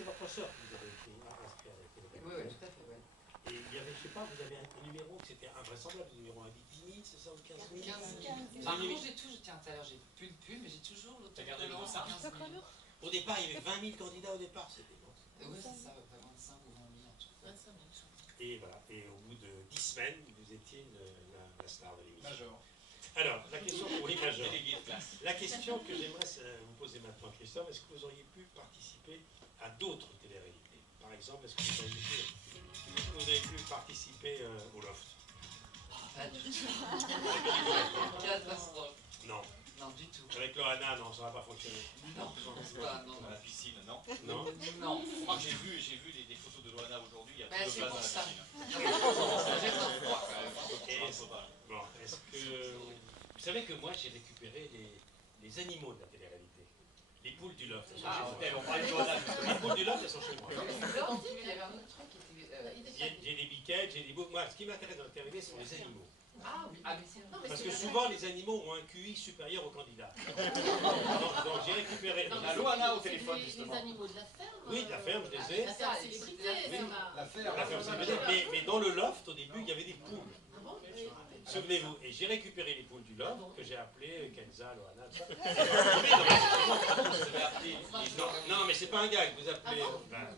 c'est votre soeur qui vous avait écrit inscrit à la télé-réalité. Oui, tout à fait, oui. Et il y avait, je sais pas, vous avez un numéro qui c'était invraisemblable, le numéro 1 10 000, c'est ça, ou 15 000 Par contre, j'ai tout, tiens, tout à l'heure, j'ai plus de pub, mais j'ai toujours T'as gardé le ça 15 000. Au départ, il y avait 20 000 candidats au départ, c'était non. Oui, c'est ça, 25 ou 20 000. 25 000. Et voilà, et au bout de 10 semaines, vous étiez la star de l'émission. Major. Alors, la question pour les majors. Délégué de classe. La question que j'aimerais vous poser maintenant, Christophe, est-ce que vous auriez pu participer à d'autres téléréalités? Par exemple, est-ce que vous avez pu participer au Loft? Pas du tout. Catastrophe. Non. Non, du tout. Avec Loana, non, ça va pas fonctionner. Non, je pense pas, non. Dans la piscine, non? Non. Non. Moi, j'ai vu des photos de Loana aujourd'hui, il y a Bah, plus de c'est place dans pour la ça. piscine. J'ai trop froid, quand même. Bon, est-ce que... Vous savez que moi, j'ai récupéré les animaux de la télé-réalité. Les poules du Loft, elles sont Ah, chez moi. on parlait de Loana. Les poules du Loft, elles sont chez moi. Il y avait un autre truc qui était... J'ai des biquettes, j'ai des boucs. Moi, ce qui m'intéresse dans la télé-réalité, ce sont les animaux. Ah oui, ah, mais c'est... Parce que souvent, les animaux ont un QI supérieur au candidat. Donc j'ai récupéré... On a Loana au téléphone, justement. Les animaux de la ferme. Oui, de la ferme, je les ai. La ferme célébrité, ça. La ferme. La ferme célébrité. Mais dans le Loft, au début, il y avait des poules. Ah bon? Souvenez-vous, et j'ai récupéré les poules du Loft, que j'ai appelées Kenza, Loana, tout ça. Vous avez appelé Non, mais c'est pas un gag, vous appelez,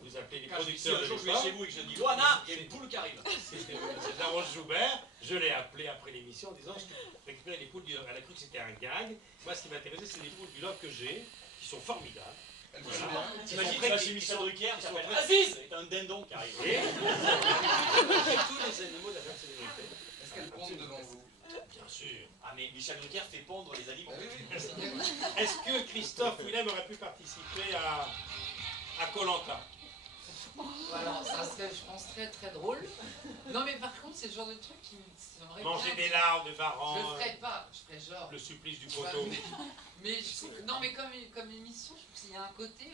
vous appelez les producteurs de un jour je vais chez l'époque. vous et que je dis Loana, il y a une poule qui arrive. C'était la Rose Joubert, je l'ai appelé après l'émission en disant je récupère les poules du Loft. Elle a cru que c'était un gag. Moi, ce qui m'intéressait, c'est les poules du Loft que j'ai, qui sont formidables. Voilà. T'imagines, tu vas chez Michel Drucker, tu sont t'appelles très- Aziz et t'as un dindon qui arrive. Et tous les animaux de la ferme célébrité. Est-ce qu'elle compte devant vous? Bien sûr. Ah mais Michel Drucker fait pondre les animaux. Est-ce que Christophe Willem aurait pu participer à Koh-Lanta? Alors, ça serait, je pense, très très drôle. Non, mais par contre, c'est le genre de truc qui j'aimerais Manger bien- des larves de Je varan, le ferais pas, je ferais genre. le supplice du poteau. Mais je trouve que, non, mais comme émission, je trouve qu'il y a un côté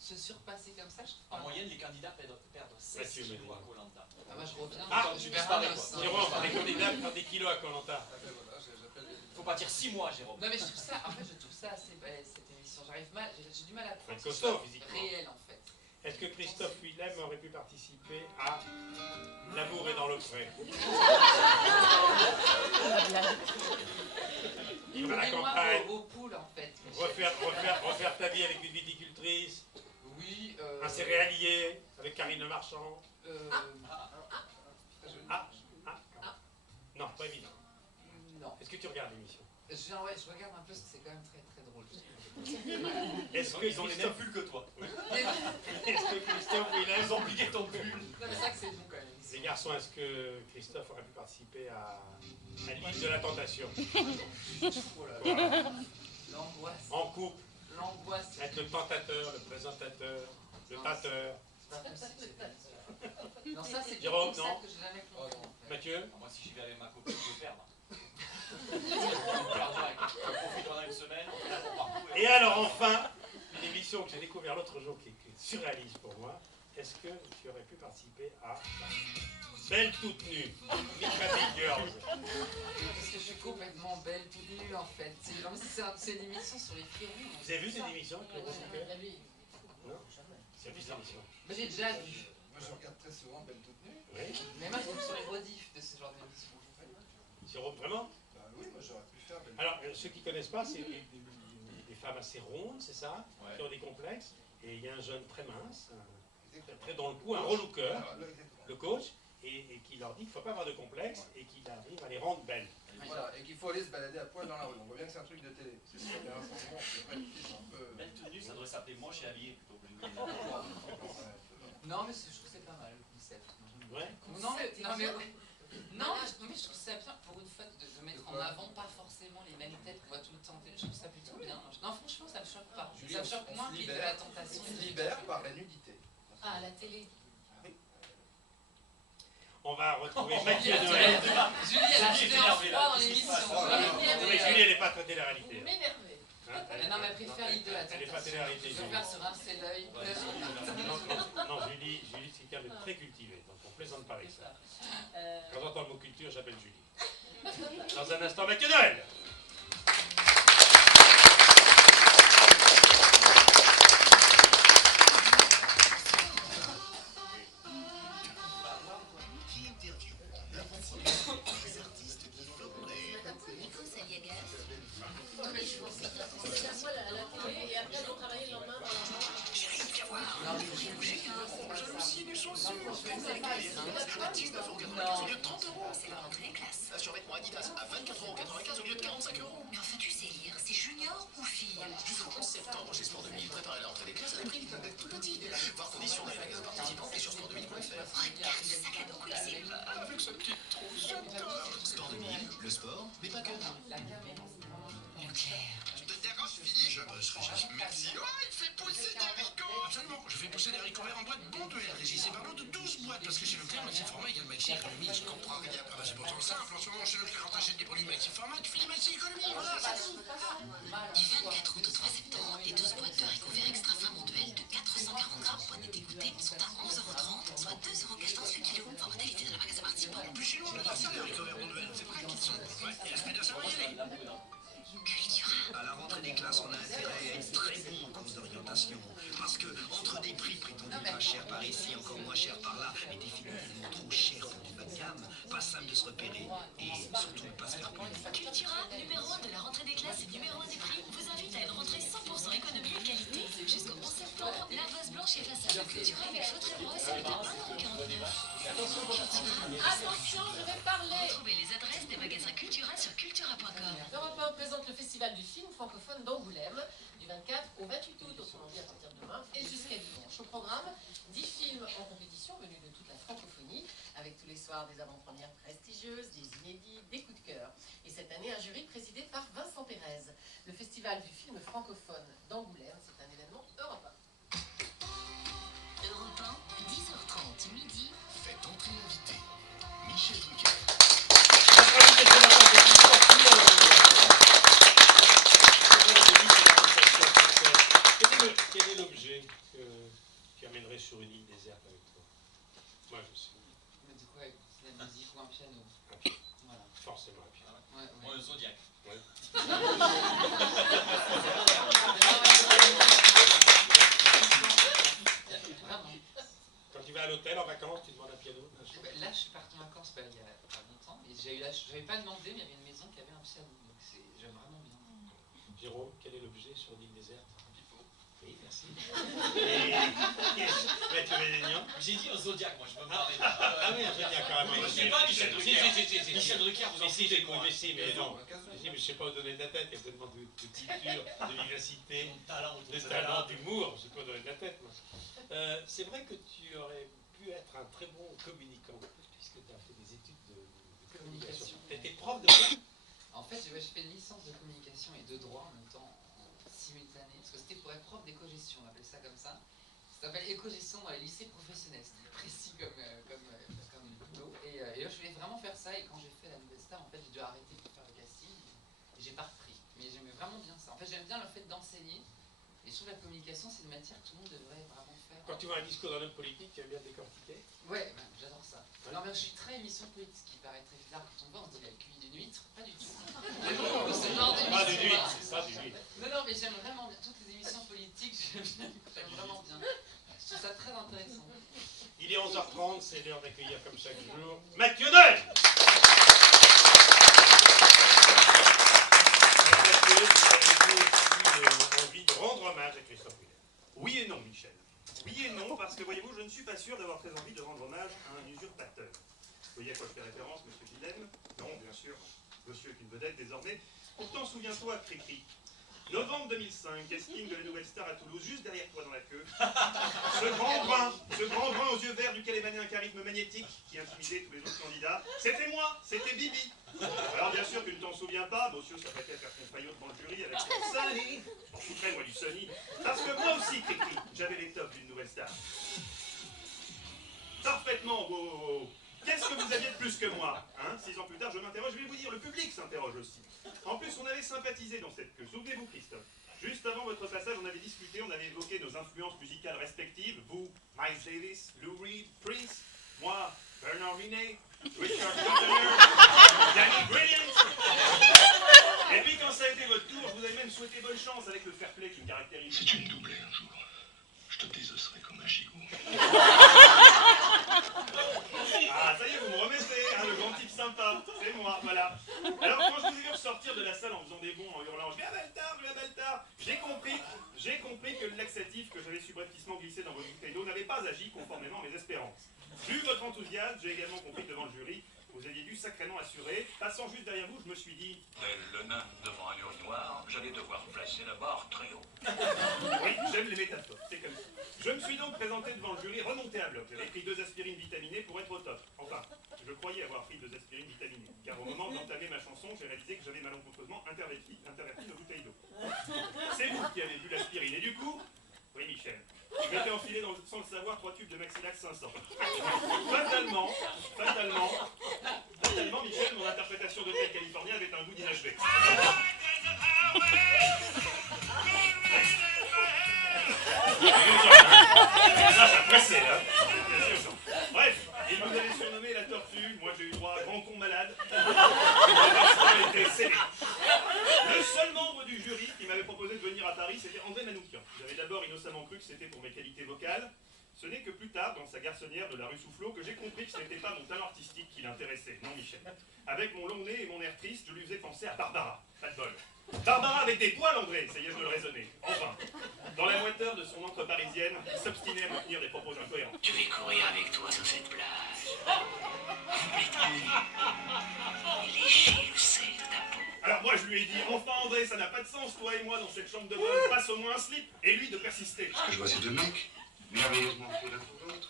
se surpasser comme ça. Je trouve En pas- moyenne, les candidats perdent 16 Mathieu kilos Medina. à Koh-Lanta. Ah, moi, je reviens. Ah, je tu perds disparais, un os, quoi. hein. Jérôme, les candidats perdent des kilos à Koh-Lanta. Faut partir 6 mois, Jérôme. Non, mais je trouve ça, en fait, je trouve ça assez belle, cette émission. J'ai du mal à Faut croire être que ce costaud soit physiquement. réel, en fait. Est-ce que Christophe Willem aurait pu participer à L'amour est dans le pré? Il va à la Et moi, campagne, aux poules, en fait. refaire ta vie avec une viticultrice, Oui. un céréalier avec Karine Le Marchand. Non, pas évident. Non. Est-ce que tu regardes l'émission? Ouais, je regarde un peu parce que c'est quand même très très drôle. Est-ce que Ils ont les mêmes Christophe, pulls que toi. est-ce que Christophe Willem, Ils ont piqué ton pull. Non, mais c'est vrai que c'est bon quand même. les garçons, est-ce que Christophe aurait pu participer à l'île de la tentation? Oh là là. L'angoisse. En couple, L'angoisse. être le tentateur, le présentateur, le tateur. C'est pas possible, c'est pas possible. Non, ça c'est du Jérôme, concept non. que j'ai jamais compris. En fait. Mathieu? Moi, si j'y vais avec ma copine, je vais perdre. Je vais perdre direct. Je profite pendant une semaine, on fait la cour partout. Et alors enfin, une émission que j'ai découvert l'autre jour qui est surréaliste pour moi. Est-ce que tu aurais pu participer à Belle toute nue, Mika Big Girls? Parce que je suis complètement belle, toute nue en fait. C'est une émission sur les filles. Vous avez vu cette émission avec Laurent Bouquet? Non? Jamais. C'est vu cette émission? Mais j'ai déjà vu. Moi je regarde très souvent Belle toute nue. Oui. Mais moi je trouve sur les rediffs de ce genre d'émission. Vraiment? Bah oui, moi j'aurais pu faire Belle Alors, ceux qui ne connaissent pas, c'est des femmes assez rondes, c'est ça? Ouais. Qui ont des complexes. Et il y a un jeune très mince, Exactement. très dans le coup, un relooker, Alors, là, exactement. le coach, et qui leur dit qu'il ne faut pas avoir de complexe et qu'il arrive à les rendre belles. Voilà, et qu'il faut aller se balader à poil dans la rue. On voit bien que c'est un truc de télé. C'est sûr qu'il y a un sentiment, après les filles sont un peu... Belle tenue, ça devrait s'appeler moche et habillé plutôt que une Non mais je trouve que c'est pas mal le concept. Ouais. Non mais ouais. Non, mais je trouve ça bien pour une fois de mettre en avant pas forcément les mêmes têtes qu'on voit tout le temps. Je trouve ça plutôt bien. Non franchement ça me choque pas. Julie, Ça me choque on moins se qu'il de libère. la tentation. On se libère par la nudité. Ah, à la télé. On va retrouver Julie, Mathieu elle Noël. a acheté en froid dans l'émission. Oh là là. Oui, Julie, elle n'est pas très télé-réalité. Vous m'énervez. Hein, Non mais elle préfère l'idée de la Elle n'est pas tentation. télé-réalité, Je Julie. préfère se rincer l'œil. Non, Julie, c'est quelqu'un de très cultivé, donc on plaisante pas avec ça. Quand j'entends le mot culture, j'appelle Julie. Dans un instant, Mathieu Noël. c'est la rentrée des classes. Un survêtement Adidas à 24,95 € au lieu de 45 €. Mais enfin, tu sais lire, c'est junior ou fille? Jusqu'au 11 septembre, chez Sport 2000, préparez la rentrée des classes à des prix tout petits. Par condition dans les magasins participants et sur sport2000.fr. Regarde ce sac à dos Quicksilver. Avec sa petite trousse, j'adore. Sport 2000, le sport, mais pas que. Leclerc. D'accord, c'est fini, je bosserai juste. Merci. Oh, il fait pousser des haricots. Absolument, je fais pousser des haricots verts en boîte bon de R. Régissez pardon de 12 boîtes, parce que chez Leclerc, Maxi Format égale Maxi Économie. Je comprends rien. Ah bah c'est pourtant simple, en ce moment chez Leclerc, quand t'achètes des produits Maxi Format, tu fais des Maxi Économie, voilà, c'est tout. Du 24 août au 3 septembre, les 12 boîtes de haricots verts extra fin monduel de 440 grammes poignée dégoûtée sont à 11,30 €, soit 2,14 € le kilo. Enfin, modalité dans la magasin participant. En plus, chez nous, on a pas ça, les haricots verts monduels. C'est vrai qu'ils sont. Ouais, et la semaine dernière, ça va y aller. Cultura. À la rentrée des classes, on a intérêt à être très bon en cours d'orientation. Parce que, entre des prix prétendus pas chers par ici, encore moins chers par là, mais définitivement trop chers pour du bas de gamme, pas simple de se repérer et surtout ne pas se faire plaisir. Cultura, numéro 1 de la rentrée des classes et numéro 1 des prix, vous invite à une rentrée 100% économie et qualité. Jusqu'au 11 septembre, laveuse blanche et façade de Cultura avec feutre brosse à 1,49 €. Attention, je vais parler. Retrouvez les adresses des magasins Cultura sur cultura.com. Europe 1 présente le festival du film francophone d'Angoulême du 24 au 28 août, autrement dit à partir de demain et jusqu'à dimanche. Au programme, 10 films en compétition venus de toute la francophonie, avec tous les soirs des avant-premières prestigieuses, des inédits, des coups de cœur. Et cette année, un jury présidé par Vincent Pérez. Le festival du film francophone d'Angoulême, c'est un événement Europe 1. Europe 1, 10h30, midi. Faites entrer l'invité. Michel Drucker. Quel est l'objet que tu amènerais sur une île déserte avec toi? Moi, je sais. Mais du coup, avec la musique ou un piano. Un piano. Voilà. Forcément un piano. Ouais. Le Zodiac. Ouais. Vraiment. Quand tu vas à l'hôtel en vacances, tu demandes un piano. Là, je suis parti en vacances il y a pas longtemps. Et j'avais pas demandé, mais il y avait une maison qui avait un piano. Donc j'aime vraiment bien. Jérôme, quel est l'objet sur l'île déserte? Oui, merci. Mathieu Mélénian. J'ai dit au Zodiac, moi je me marre. Ah oui, un Zodiac carrément. Je sais pas, Michel Drucker. Michel Drucker, vous en Si, foutez, j'écoute, quoi. mais si, mais non. Si, mais je sais pas où donner de la tête. Il y a tellement de culture, de vivacité, de talent, d'humour. Je sais pas où donner de la tête, moi. C'est vrai que tu aurais pu être un très bon communicant, puisque tu as fait des études de communication. Tu étais prof de quoi? En fait, j'ai fait une licence de communication et de droit en même temps, en simultané. Parce que c'était pour être prof d'éco-gestion, on appelle ça comme ça. Ça s'appelle éco-gestion dans les lycées professionnels. C'était précis comme boulot. Et là, je voulais vraiment faire ça. Et quand j'ai fait la Nouvelle Star, en fait, j'ai dû arrêter pour faire le casting. Et j'ai pas repris. Mais j'aimais vraiment bien ça. En fait, j'aime bien le fait d'enseigner. Et je trouve que la communication, c'est une matière que tout le monde devrait vraiment faire. Quand tu vois un discours d'un homme politique, tu aimes bien décortiquer? Ouais, j'adore ça. Alors, mais je suis très émission politique, ce qui paraît très bizarre quand on voit, on se dit la cuit d'une huître. Pas du tout. Ce genre d'émission. Pas du huître, c'est ça, du huître. Non, mais j'aime vraiment bien. Toutes les émissions politiques, j'aime vraiment bien. Je trouve ça très intéressant. Il est 11h30, c'est l'heure d'accueillir comme chaque jour Mathieu Noël. Mathieu, vous avez aussi envie de rendre hommage à Christophe Willem. Oui et non, Michel. Oui et non, parce que voyez-vous, je ne suis pas sûr d'avoir très envie de rendre hommage à un usurpateur. Vous voyez à quoi je fais référence, monsieur Willem? Non, bien sûr. Monsieur est une vedette désormais. Pourtant, souviens-toi, Cricri. Novembre 2005, casting de la Nouvelle Star à Toulouse, juste derrière toi dans la queue. Ce grand brun aux yeux verts duquel émanait un charisme magnétique qui intimidait tous les autres candidats. C'était moi, c'était Bibi. Alors bien sûr, tu ne t'en souviens pas, monsieur s'apprêtait à faire son faillot devant le jury avec son Sonny. Je m'en foutrais, moi, du Sonny. Parce que moi aussi, Cricri, j'avais l'étoffe d'une Nouvelle Star. Parfaitement, wow. Qu'est-ce que vous aviez de plus que moi, hein? 6 ans plus tard, je m'interroge, je vais vous dire, le public s'interroge aussi. En plus, on avait sympathisé dans cette queue. Souvenez-vous, Christophe. Juste avant votre passage, on avait discuté, on avait évoqué nos influences musicales respectives. Vous, Miles Davis, Lou Reed, Prince. Moi, Bernard Minet, Richard Wagner, Danny Brilliant. Et puis, quand ça a été votre tour, je vous avais même souhaité bonne chance avec le fair play qui me caractérise. Si tu me doublais un jour, je te désosserais comme un gigot. Ah, ça y est, vous me remettez, hein, le grand type sympa, c'est moi, voilà. Alors, quand je vous ai vu ressortir de la salle en faisant des bonds, en hurlant « Je vais à Baltard !», j'ai compris que le laxatif que j'avais subrepticement glissé dans vos bouteilles d'eau n'avait pas agi conformément à mes espérances. Vu votre enthousiasme, j'ai également compris devant le jury vous aviez dû sacrément assurer. Passant juste derrière vous, je me suis dit... Tel le nain devant un urinoir, j'allais devoir placer la barre très haut. Oui, j'aime les métaphores, c'est comme ça. Je me suis donc présenté devant le jury remonté à bloc. J'avais pris 2 aspirines vitaminées pour être au top. Enfin, je croyais avoir pris 2 aspirines vitaminées. Car au moment d'entamer ma chanson, j'ai réalisé que j'avais malencontreusement interverti de bouteille d'eau. C'est vous qui avez bu l'aspirine. Et du coup... Oui, Michel. Je m'étais enfilé sans le savoir 3 tubes de Maxilax 500. Fatalement, Michel, mon interprétation d'Hôtel Californien avait un goût d'inachevé. Ça pressait, hein. Bref, il nous avait surnommé la tortue. Moi, j'ai eu droit à grand con malade. Le était scellé. Le seul membre du jury qui m'avait proposé de venir à Paris, c'était André Manoukian. J'avais d'abord innocemment cru que c'était pour mes qualités vocales. Ce n'est que plus tard, dans sa garçonnière de la rue Soufflot, que j'ai compris que ce n'était pas mon talent artistique qui l'intéressait, non Michel. Avec mon long nez et mon air triste, je lui faisais penser à Barbara. Pas de bol. Barbara avec des poils, André, essayais-je de le raisonner. Enfin, dans la moiteur de son entre parisienne, il s'obstinait à me tenir des propos incohérents. Je vais courir avec toi sur cette plage. Et lécher le sel de ta peau. Alors moi je lui ai dit, enfin André, ça n'a pas de sens, toi et moi dans cette chambre de bonne, passe au moins un slip. Et lui de persister. Ce que je vois, c'est 2 mecs, merveilleusement faits l'un pour l'autre.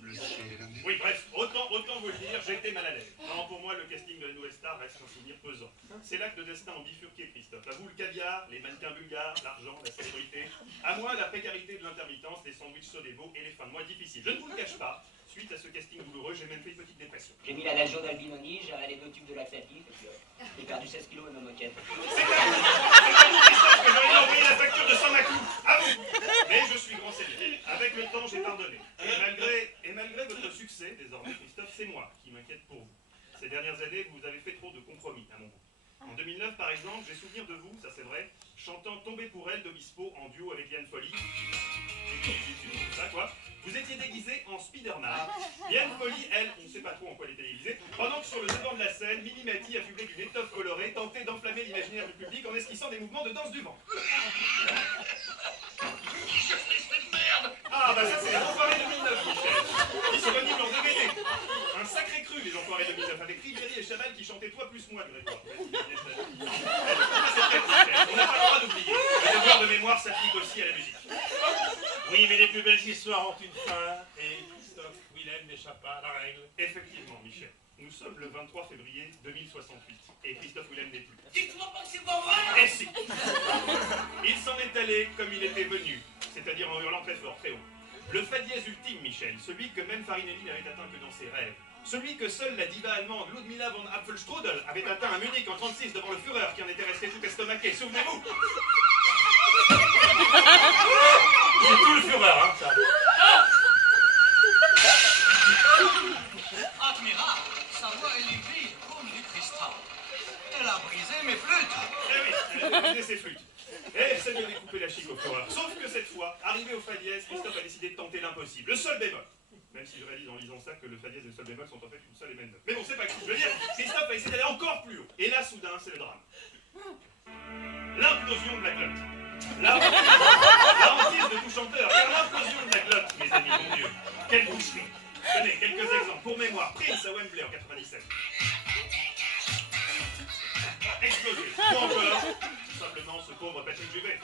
Le ciel et la mer. Oui, bref, autant vous le dire, j'étais mal à l'aise. Non, pour moi, le casting de la Nouvelle Star reste un souvenir pesant. C'est là que le destin en bifurqué, Christophe. À vous, le caviar, les mannequins bulgares, l'argent, la célébrité. À moi, la précarité de l'intermittence, les sandwichs Sodebo et les fins de mois difficiles. Je ne vous le cache pas, suite à ce casting douloureux, j'ai même fait une petite dépression. J'ai mis la nageur d'Albinoni, j'ai avalé 2 tubes de laxatif, et puis j'ai perdu 16 kilos et ma moquette. C'est à vous, Christophe, que j'aurais dû envoyer la facture de Saint-Maclou. À vous. Mais je suis grand seigneur. Avec le temps, j'ai pardonné. Et malgré votre succès, désormais, Christophe, c'est moi qui m'inquiète pour vous. Ces dernières années, vous avez fait trop de compromis, à mon goût. En 2009, par exemple, j'ai souvenir de vous, ça c'est vrai, chantant Tomber pour elle d'Obispo en duo avec Liane Folly. Ça, quoi. Vous étiez déguisé en Spider-Man. Liane Folly, elle, on ne sait pas trop en quoi elle était déguisée, pendant que sur le devant de la scène, Mini Mati, affublé d'une étoffe colorée, tentait d'enflammer l'imaginaire du public en esquissant des mouvements de danse du vent. Ah bah ça c'est les Enfoirés 2009, Michel. Disponible en DVD. Un sacré cru, les Enfoirés 2009, avec Ribéry et Chaval qui chantaient Toi plus moi du répertoire. On n'a pas le droit d'oublier. Le devoir de mémoire s'applique aussi à la musique. Oui, mais les plus belles histoires ont une fin, et Christophe Willem n'échappe pas à la règle. Effectivement, Michel. Nous sommes le 23 février 2068, et Christophe Willem n'est plus. Dites-moi pas que c'est pas vrai! Eh si! Il s'en est allé comme il était venu, c'est-à-dire en hurlant très fort, très haut. Le fa dièse ultime, Michel, celui que même Farinelli n'avait atteint que dans ses rêves. Celui que seule la diva allemande Ludmilla von Apfelstrudel avait atteint à Munich en 1936 devant le Führer qui en était resté tout estomaqué, souvenez-vous! C'est tout le Führer, hein, ça. Admirable, sa voix est limpide comme du cristal. Elle a brisé mes flûtes. Eh oui, elle a brisé ses flûtes. Et essaie de découper la chic au Führer. Sauf que cette fois, arrivé au fa dièse, Christophe a décidé de tenter l'impossible. Le sol bémol. Même si je réalise en lisant ça que le fa dièse et le sol bémol sont en fait une seule et même note. Mais bon, c'est pas grave. Je veux dire, Christophe a essayé d'aller encore plus haut. Et là, soudain, c'est le drame. L'implosion de la glotte. La hantise de tout chanteur. Car l'implosion de la glotte, mes amis, mon Dieu. Quelle boucherie. Tenez, quelques exemples. Pour mémoire, Prince à Wembley en 97. Explosé. Ou encore, tout simplement, ce pauvre Patrick Juvet.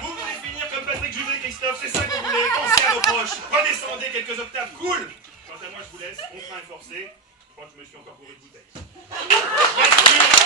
Vous voulez finir comme Patrick Juvet, Christophe, c'est ça que vous voulez. Pensez à vos proches. Redescendez quelques octaves. Cool. Quant à moi, je vous laisse. On frein est forcé. Je crois que je me suis encore bourré de bouteilles. Merci.